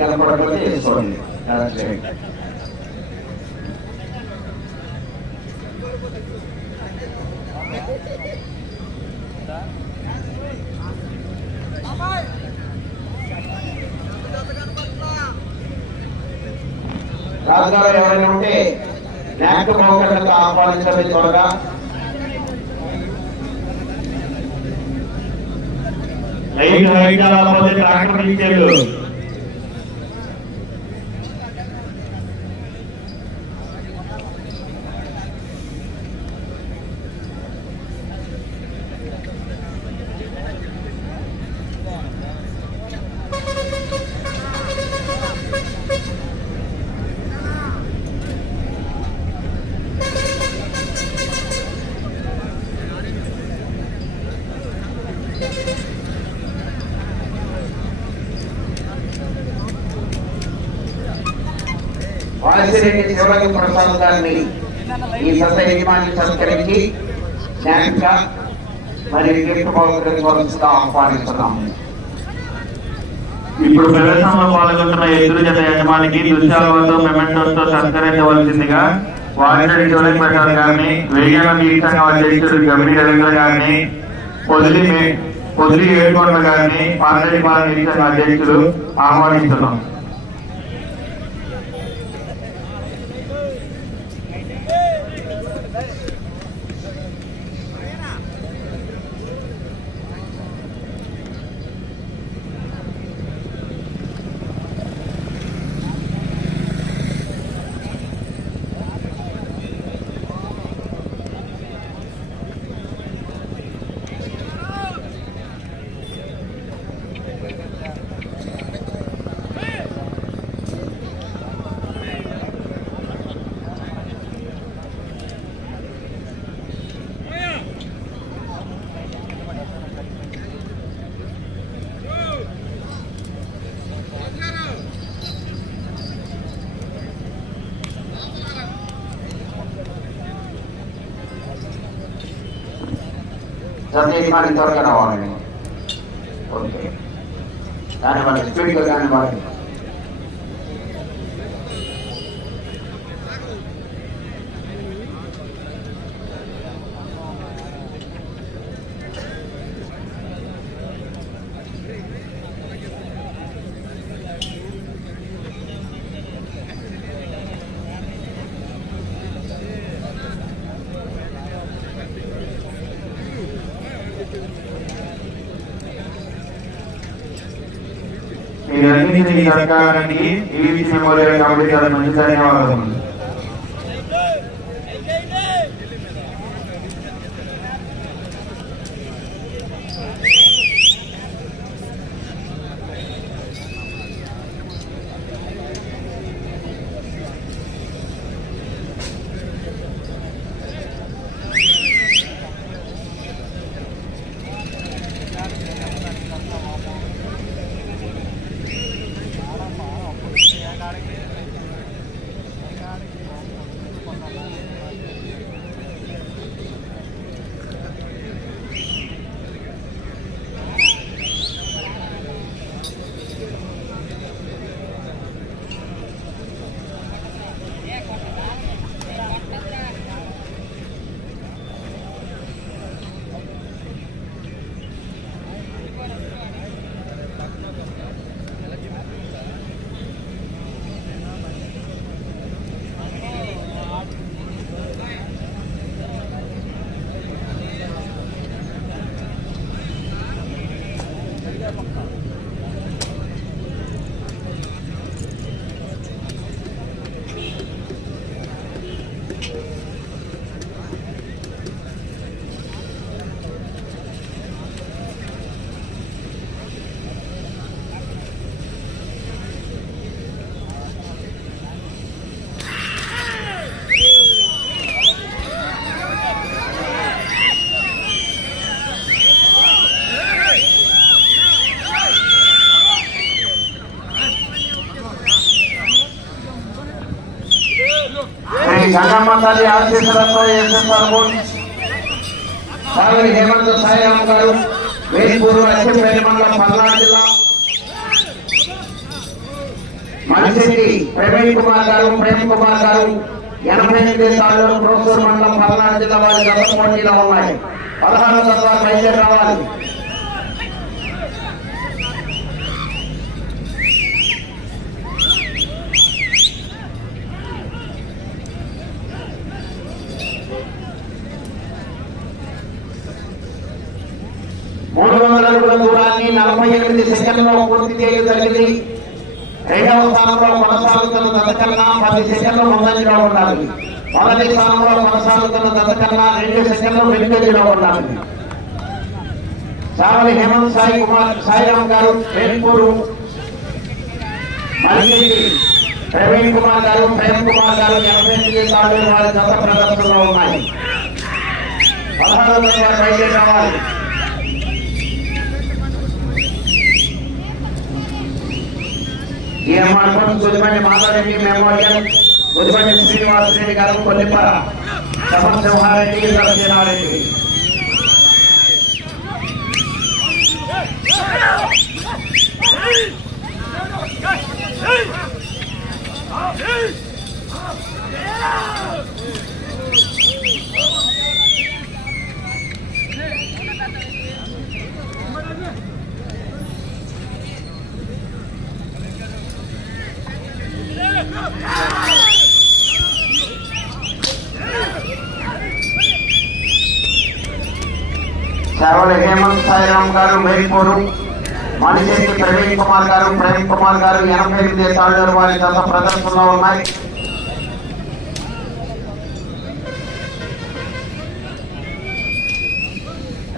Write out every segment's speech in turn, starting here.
కనపడకపోతే వేసుకోండి కరెక్ట్ రాజుగారు ఎవరైనా ఉంటే నాయకు మౌకర్లతో ఆహ్వానించడం త్వరగా. లైట్ లైట్ లేకపోతే ట్రాక్టర్ ఇచ్చేళ్ళు వాసిరెడ్డి శివరంగ ప్రసాద్ గారిని ఈ సత యజమాని సంస్కరించి న్యాయంగా మరి గిఫ్ట్ బహుమతిగా ఆహ్వానిస్తున్నాము. ఇప్పుడు ప్రదర్శనలో పాల్గొంటున్న ఎదురు జత యజమానికి దృశ్యాలతో మెమెంటోతో సత్కరించవలసిందిగా వారిరెడ్డి శివలింగ ప్రసాద్ గారిని వేగంగా నీటి అధ్యక్షుడు గంభీర రవీంద్ర గారిని పొదిలి మే- పొదిలి ఏడుకొండ గారిని పాలరెడ్డి పాలన నీటి అధ్యక్షుడు ఆహ్వానిస్తున్నాం. సత యజమాని త్వరగా రావాలండి ఓకే. కానీ వాళ్ళ స్పీడ్గా కానీ వాళ్ళకి మీరు అందించిన ఈ సత్కారానికి కమిటీ తరఫు నుంచి ధన్యవాదములు గంగమ్మ తల్లి ఆశీస్సులతో ఎస్ఎస్ఆర్ బోర్డు హేమంత్ సాయిరామ్ గారు వేల్పూరు అచ్చంపేట మండలం పల్నాడు జిల్లా. మలిశెట్టి ప్రవీణ్ కుమార్ గారు ప్రేమ్ కుమార్ గారు ఎనభై ఎనిమిది సార్లు ప్రోసూరు మండలం పల్నాడు జిల్లా వారి గత పోటీలో ఉన్నాయి. పదహారు తత్వాలు బయలుదేరి రావాలి మూడు వందల అడుగుల దూరాన్ని నలభై ఎనిమిది సెకండ్లో పూర్తి చేయడం జరిగింది. రెండవ స్థానంలో కొనసాగుతున్న దశకన్నా పది సెకండ్లు ముందంజలో ఉండాలి. మొదటి స్థానంలో కొనసాగుతున్న దశకన్నా రెండు సెకండ్లు వెనుకంజలో ఉండాలి. సావలి హేమంత్ సాయి కుమార్ సాయిరామ్ గారు వేల్పూరు మళ్ళీ ప్రవీణ్ కుమార్ గారు ప్రేమ్ కుమార్ గారు ఎనభై ఎనిమిది సార్లు వారి దశ ప్రదర్శనలో ఉన్నాయి. పదహారు రావాలి తత్వాలు బయలుదేరి రావాలి ఈ మండలం గుదిబండి మాధవరెడ్డి మెమోరియల్ గుదిబండి శ్రీనివాసరెడ్డి గారు కొల్లిపర సమర్సింహారెడ్డి సత్యనారెడ్డి సేవల హేమంత్ సాయిరామ్ గారు వేల్పూరు మణిశెట్టి ప్రవీణ్ కుమార్ గారు ప్రేమ్ కుమార్ గారు ఎనభై ఎనిమిది తాళ్ళూరు వారి గత ప్రదర్శనలో ఉన్నాయి.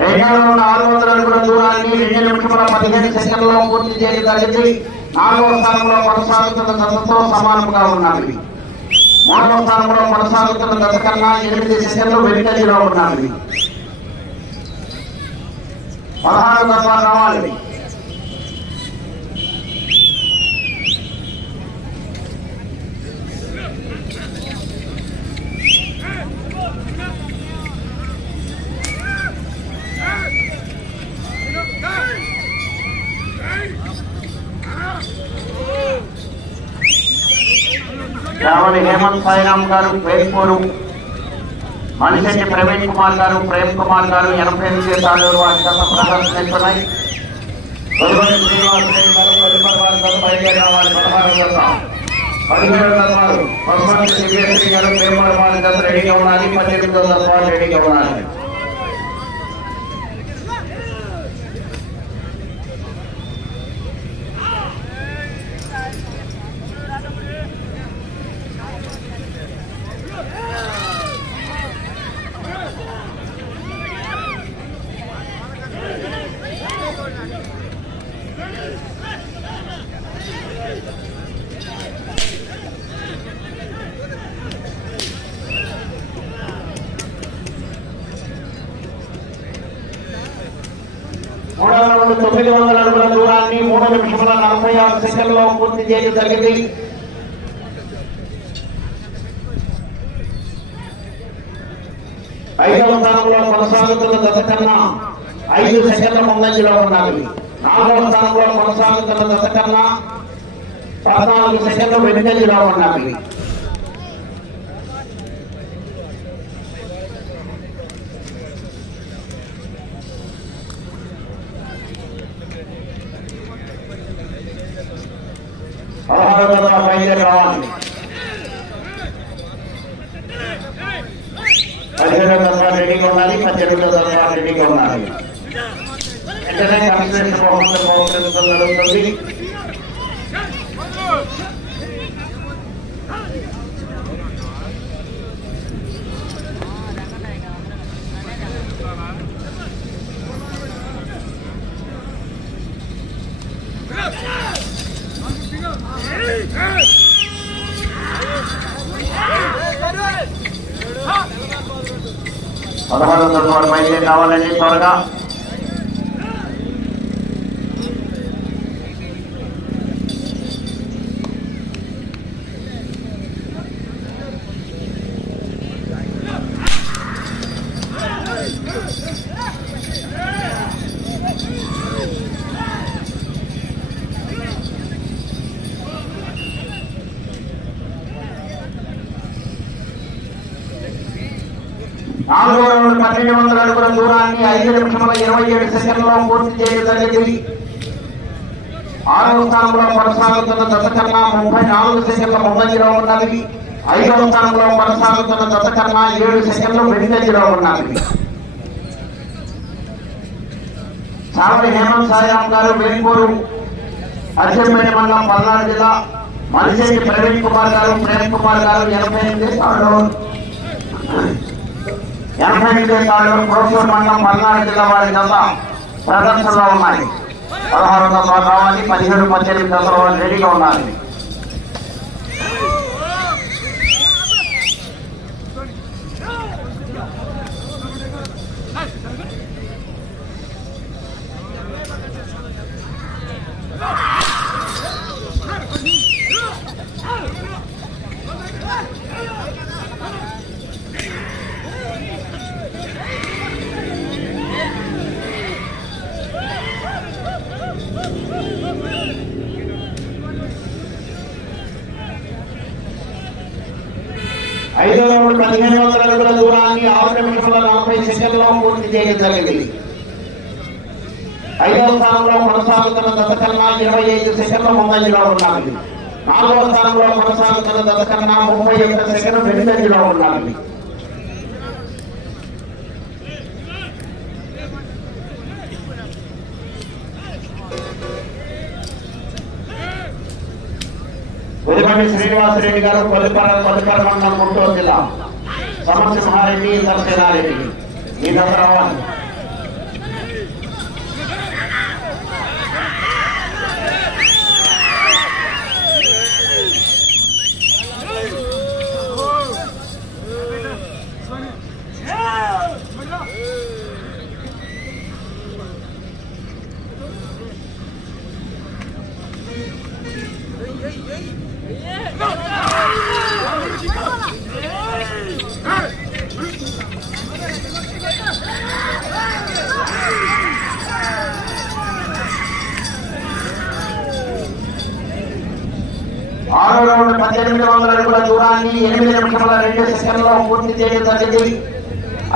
రెండు నాలుగు వందల అడుగుల దూరాన్ని రెండు నిమిషముల పదిహేను సెకండ్లలో పూర్తి చేయడం జరిగింది నాలుగవ స్థానంలో కొనసాగుతున్న దశతో సమానంగా ఉన్నది మూడవ స్థానంలో కొనసాగుతున్న దశ కన్నా ఎనిమిది సెకండ్లు వెనుకంజలో ఉన్నది పదహారు తత్వాలు రావాలి రావణి హేమంత్ సాయిరామ్ గారు వేల్పూరు మనిషి ప్రవీణ్ కుమార్ గారు ప్రేమ్ కుమార్ గారు ఎనభై ఎనిమిది తాలూరు వారి గత ప్రదర్శనిస్తున్నాయి గొడవలి శ్రీనివాసరెడ్డి గారు కొద్దిపర వారి గత బయలుదేరి రావాలి. పదిహేడు రెడీగా ఉండాలి. రెడీగా ఉండాలి మూడు వందల తొమ్మిది వందల అడుగుల దూరాన్ని మూడు ముప్పై ఆరు సెకండ్లో పూర్తి చేయడం జరిగింది. ఐదవ స్థానంలో కొనసాగుతున్న దశ కన్నా ఐదు సెకండ్ల ముందంజలో ఉండాలి. నాలుగవ స్థానంలో కొనసాగుతున్న దశ కన్నా పద్నాలుగు సెకండ్లు వెనుకంజలో ఉండాలి పదహారు వందల బయలుదేరి రావాలి పదిహేడు వందల రెడీగా ఉండాలి పద్దెనిమిది వందల రెడీగా ఉండాలి వెంటనే కన్స్ట్రక్షన్ బహుమతి బహుమతి జరుగుతుంది పదహారు వందల బయలుదేరి రావాలండి త్వరగా. పన్నెండు వందల అడుగుల దూరాన్ని ఐదు నిమిషముల ఇరవై ఏడు సెకండ్లో పూర్తి చేయడం జరిగింది. ఆరవ స్థానంలో కొనసాగుతున్న దశ కన్నా ముప్పై నాలుగు సెకండ్ల ముందంజలో ఉన్నది. ఐదవ స్థానంలో కొనసాగుతున్న దశ కన్నా ఏడు సెకండ్లు వెనుకంజలో ఉన్నది. చావడి హేమంత్ సాయిరామ్ గారు వేణుగోరు అచ్చంపేట మండలం పల్నాడు జిల్లా మలిశెట్టి ప్రవీణ్ కుమార్ గారు ప్రేమ్ కుమార్ గారు ఎనభై ఎనిమిది తాళ్ళు ఎనభై ఎనిమిది తాళ్ళు ప్రోసూర్ మండలం పల్నాడు జిల్లా వారి జత ప్రదర్శనలో ఉన్నాయి. పదహారు వందల కావాలి పదిహేడు పద్దెనిమిది వందల వాళ్ళు రెడీగా ఉన్నారు. ఐదో రౌండ్ పదిహేను వందల అడుగుల దూరాన్ని ఆరు నిమిషముల నలభై సెకండ్లో పూర్తి చేయడం జరిగింది. ఐదవ స్థానంలో కొనసాగుతున్న దశ కన్నా ఇరవై ఐదు సెకండ్ల ముందంజలో ఉన్నది నాలుగవ స్థానంలో కొనసాగుతున్న దశ కన్నా ముప్పై ఒక్క సెకండ్ వెనుకంజలో ఉన్నది ఉదయపల్లి శ్రీనివాసరెడ్డి గారు కొద్దిపర కొద్దిపర మండలం గుంటూరు జిల్లా. సమస్య మహారెడ్డి దర్శనారెడ్డి ఈ దసరా రావాలి ఆరో రౌండ్ పద్దెనిమిది వందల అడుగుల దూరాన్ని ఎనిమిది నిమిషముల రెండు సెకండ్లో పూర్తి చేయడం జరిగింది.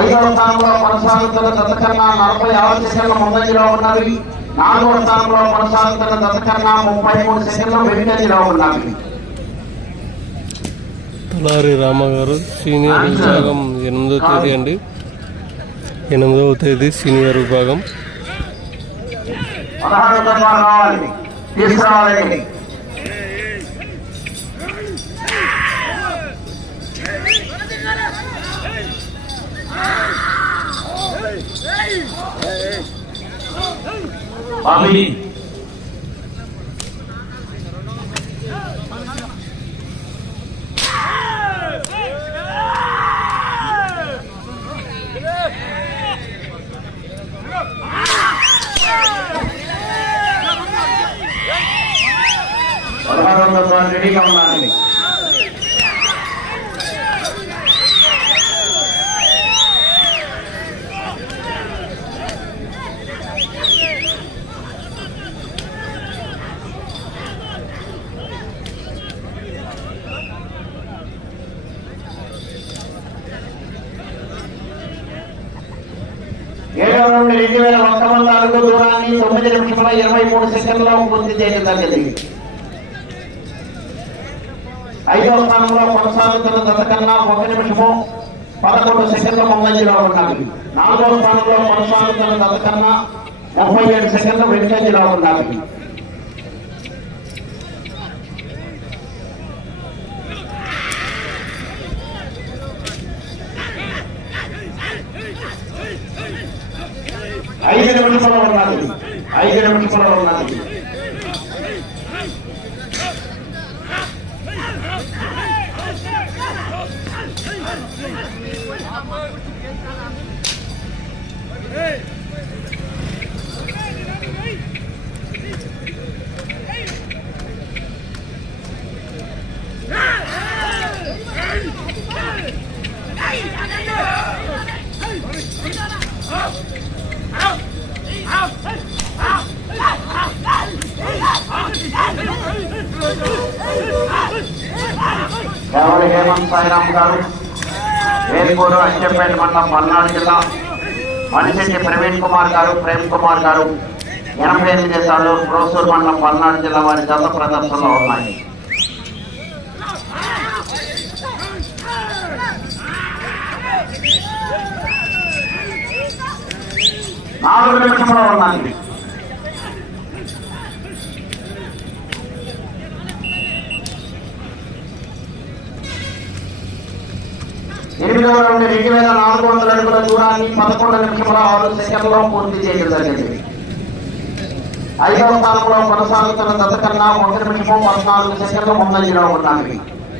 ఐదవ స్థానంలో కొనసాగుతున్న దశ కన్నా నలభై ఆరు సెకండ్ల ముందంజలో ఉన్నవి నాలుగవ స్థానంలో కొనసాగుతున్న దశ కన్నా ముప్పై మూడు సెకండ్లు వెనుకంజలో ఉన్నవి తలారి రామ గారు సీనియర్ విభాగం ఎనిమిదో తేదీ అండి. ఎనిమిదవ తేదీ సీనియర్ విభాగం. పదహారు తీసుకురావాలండి బాబీ పదహారు తత్వాలు రెడీగా ఉండాలి ఏడవ రౌండ్ రెండు వేల ఒక్క వంద అడుగు దూరాన్ని తొమ్మిది నిమిషముల ఇరవై మూడు సెకండ్లో పూర్తి చేయడం జరిగింది. ఐదవ స్థానంలో కొనసాగుతున్న దశ కన్నా ఒక నిమిషము పదకొండు సెకండ్ల ముందంజలో ఉన్నది నాలుగవ స్థానంలో కొనసాగుతున్న దశ కన్నా ముప్పై ఏడు సెకండ్ల వెనుకంజలో ఉన్నది ఐదు నిమిషంలో ఉన్నది ఐదు నిమిషముల ఉన్నది గారు వేల్పూరు మండలం పల్నాడు జిల్లా మణిశెట్టి ప్రవీణ్ కుమార్ గారు ప్రేమ్ కుమార్ గారు ఎనభై ఎనిమిది సార్లు ప్రోసూర్ మండలం పల్నాడు జిల్లా వారి జత ప్రదర్శనలో ఉన్నాయి. నాలుగు నిమిషంలో ఉన్నాయి. ఎనిమిదవ రౌండ్ రెండు వేల నాలుగు వందల అడుగుల దూరాన్ని పదకొండు నిమిషముల ఆరు సెకండ్లో పూర్తి చేయడం జరిగింది. ఐదవ స్థానంలో కొనసాగుతున్న దశ కన్నా ఒక నిమిషము పద్నాలుగు సెకండ్లు ముందంజలో ఉన్నాయి.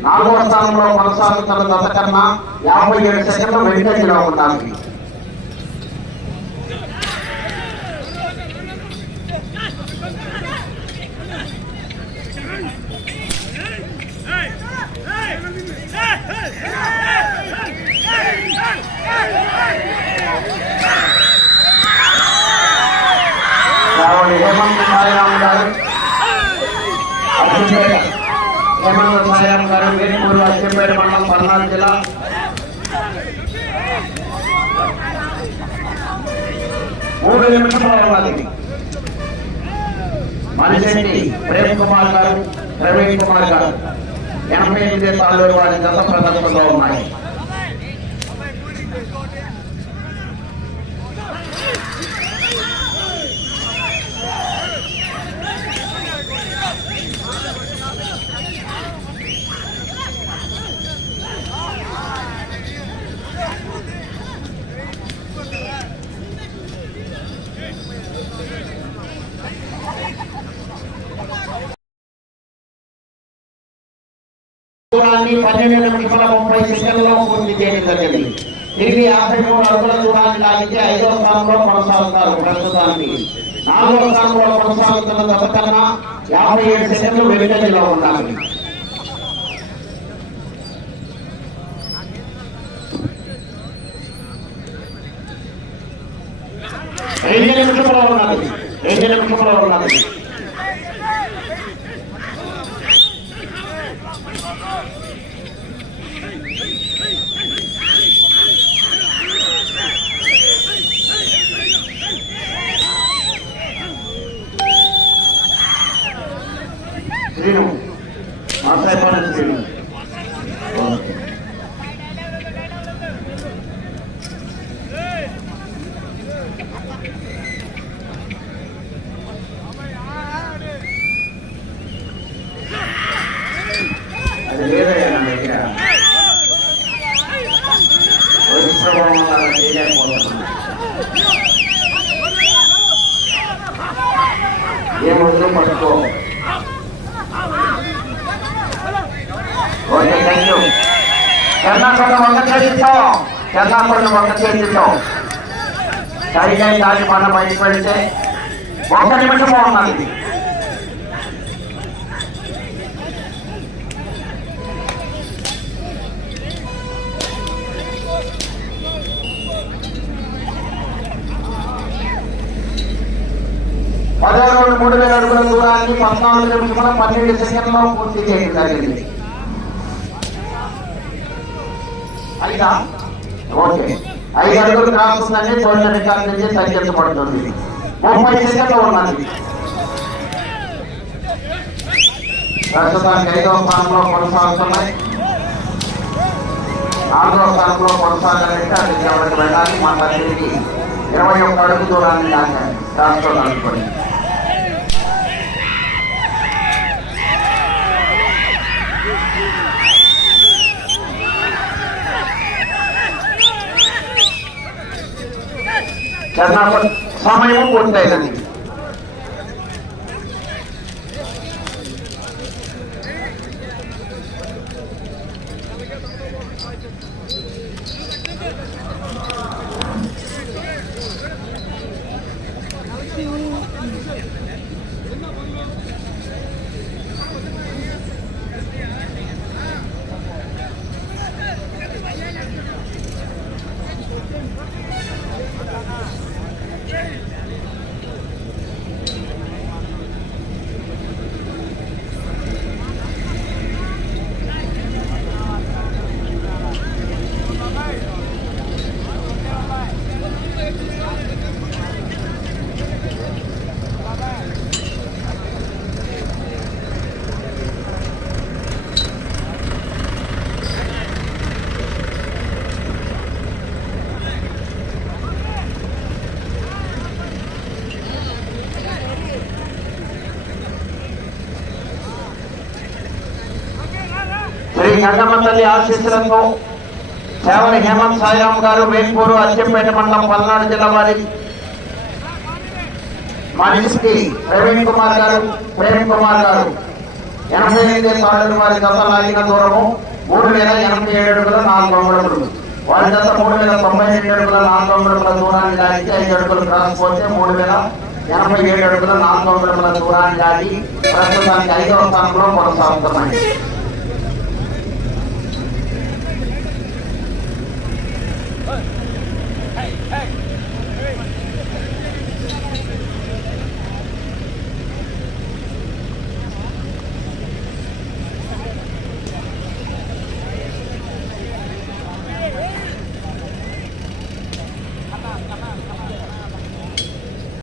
నాలుగవ స్థానంలో కొనసాగుతున్న దశ కన్నా యాభై ఏడు సెకండ్లు వెనుకంజలో ఉన్నాయి రావుడి హేమంత్ సాయిరామ్ గారు అచ్చంపేట హేమంత్ సాయిరామ్ గారు వీరపూర్ అచ్చంపేట మండలం పల్నాడు జిల్లా మూడు మనిషి ప్రేమ్ కుమార్ గారు ప్రవీణ్ కుమార్ గారు ఎనభై ఎనిమిది సార్లు వారి గత ప్రదర్శనలో ఉన్నాయి. దూరాన్ని పన్నెండు నిమిషాల ముప్పై సెకండ్లలో పూర్తి చేయడం జరిగింది తిరిగి యాభై మూడు అడుగుల దూరాన్ని లాగితే స్థానంలో కొనసాగుతారు ప్రస్తుతానికి నాలుగవ స్థానంలో కొనసాగుతున్న దశ కన్నా యాభై ఏడు సెకండ్లు వెనుకంజలో ఉండాలి రెండు నిమిషంలో ఉన్నది రెండు నిమిషంలో ఉన్నది పట్టుకో ఓకే థ్యాంక్ యూ చెన్నాకొండ వంక చేతితో చెన్నాకొండ వంక చేతితో సరిగా దాని మన బయటకు వెళ్తే నిమిషం ఉన్నది మూడు పద్నాలుగు నిమిషముల పన్నెండు సెకండ్లో పూర్తి చేయడం జరిగింది అయినా ఓకే ఐదు అడుగులు కావాల్సిందని ఉందని తొలి రికార్డు నుంచి తగ్గించబడుతుంది ముప్పై సెకండ్లు ఉన్నది ప్రస్తుతానికి ఐదవ స్థానంలో కొనసాగుతున్నాయి నాలుగవ స్థానంలో కొనసాగాలంటే అది ఎవరికి వెళ్ళాలి మా తండ్రికి ఇరవై ఒక్క అడుగు దూరాన్ని దాటాలి రాష్ట్రంలో সময় করতে గంగమ్మ తల్లి ఆశీస్సులతో సేవల హేమంత్ సాయిరామ్ గారు వేల్పూరు అచ్చంపేట మండలం పల్నాడు జిల్లా వారి మా మనిషికి ప్రవీణ్ కుమార్ గారు ప్రేమ్ కుమార్ గారు. ఎనభై ఎనిమిది పాటలు వారి గత లాగిన దూరము మూడు వేల ఎనభై ఏడు అడుగుల నాలుగు అంగుళములు వారి గత మూడు వేల తొంభై రెండు అడుగుల నాలుగు అంగుళముల దూరాన్ని దానికి ఐదు అడుగులు క్రాస్ పోతే మూడు వేల ఎనభై ఏడు అడుగుల నాలుగు అంగుళముల దూరాన్ని దాటి ప్రస్తుతానికి ఐదవ స్థానంలో కొనసాగుతున్నాయి.